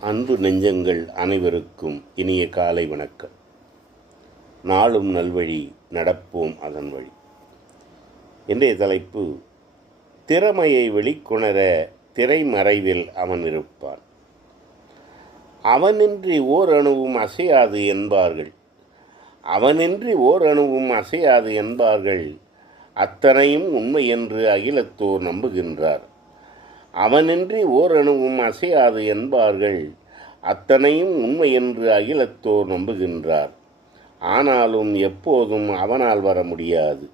அன்பு நெஞ்சங்கள் அனைவருக்கும் இனிய காலை வணக்கம். நாளும் நல்வழி நடப்போம் அதன் வழி. இன்றைய தலைப்பு திறமையை வெளிக்கொணர திரைமறைவில் அவன் இருப்பான். அவனின்றி ஓர் அணுவும் அசையாது என்பார்கள். அவனின்றி ஓர் அணுவும் அசையாது என்பார்கள். அத்தனையும் உண்மை என்று அகிலத்தோர் நம்புகின்றார். அவனின்றி ஓரணுவும் அசையாது என்பார்கள். அத்தனையும் உண்மை என்று அகிலத்தோர் நம்புகின்றார். ஆனாலும் எப்போதும் அவனால் வர முடியாது.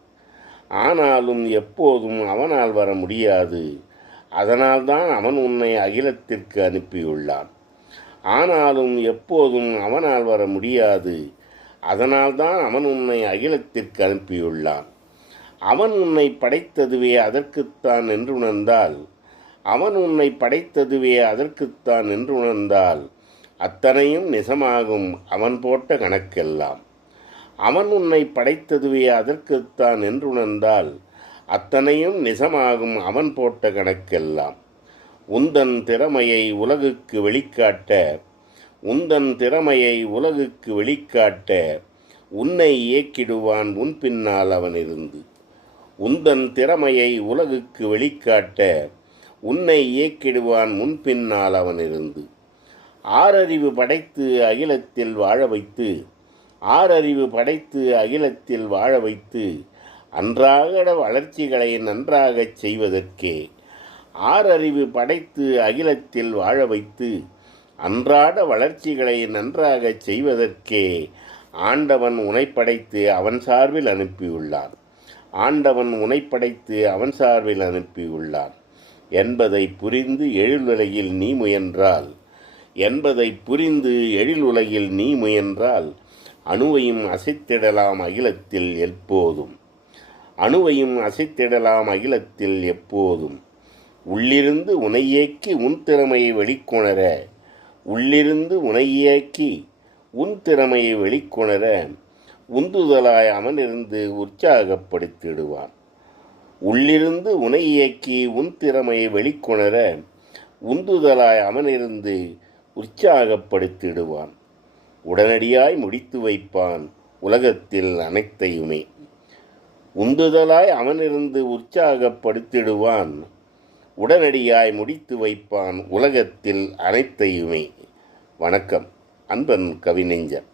ஆனாலும் எப்போதும் அவனால் வர முடியாது. அதனால்தான் அவன் உன்னை அகிலத்திற்கு அனுப்பியுள்ளான். ஆனாலும் எப்போதும் அவனால் வர முடியாது. அதனால்தான் அவன் உன்னை அகிலத்திற்கு அனுப்பியுள்ளான். அவன் உன்னை படைத்ததுவே அதற்குத்தான் என்று உணர்ந்தால் அவன் உன்னை படைத்ததுவே அதற்குத்தான் என்று உணர்ந்தால் அத்தனையும் நிஜமாகும் அவன் போட்ட கணக்கெல்லாம். அவன் உன்னை படைத்ததுவே அதற்குத்தான் என்று உணர்ந்தால் அத்தனையும் நிசமாகும் அவன் போட்ட கணக்கெல்லாம். உந்தன் திறமையை உலகுக்கு வெளிக்காட்ட உந்தன் திறமையை உலகுக்கு வெளிக்காட்ட உன்னை இயக்கிடுவான் உன் பின்னால் அவன் இருந்து உந்தன் திறமையை உலகுக்கு வெளிக்காட்ட உன்னை இயக்கிடுவான் முன்பின்னால் அவனிருந்து. ஆறறிவு படைத்து அகிலத்தில் வாழ வைத்து ஆறறிவு படைத்து அகிலத்தில் வாழ வைத்து அன்றாட வளர்ச்சிகளை நன்றாகச் செய்வதற்கே ஆறறிவு படைத்து அகிலத்தில் வாழ வைத்து அன்றாட வளர்ச்சிகளை நன்றாகச் செய்வதற்கே ஆண்டவன் உனை படைத்து அவன் சார்பில் அனுப்பியுள்ளான் ஆண்டவன் உனை படைத்து அவன் சார்பில் அனுப்பியுள்ளான் என்பதை புரிந்து எழிலுலகில் நீ முயன்றால். என்பதை புரிந்து எழிலுலகில் நீ முயன்றால் அணுவையும் அசைத்திடலாம் அகிலத்தில் எப்போதும். அணுவையும் அசைத்திடலாம் அகிலத்தில் எப்போதும். உள்ளிருந்து உனையேக்கி உன் திறமையை வெளிக்கொணர. உள்ளிருந்து உனையேக்கி உன் திறமையை வெளிக்கொணர உந்துதலாய் அவனிருந்து உற்சாகப்படுத்திடுவான். உள்ளிருந்து உனை இயக்கி உன் திறமையை வெளிக்கொணர உந்துதலாய் அவனிருந்து உற்சாகப்படுத்திடுவான். உடனடியாய் முடித்து வைப்பான் உலகத்தில் அனைத்தையுமே. உந்துதலாய் அவனிருந்து உற்சாகப்படுத்திடுவான் உடனடியாய் முடித்து வைப்பான் உலகத்தில் அனைத்தையுமே. வணக்கம் அன்பன் கவிநெஞ்சன்.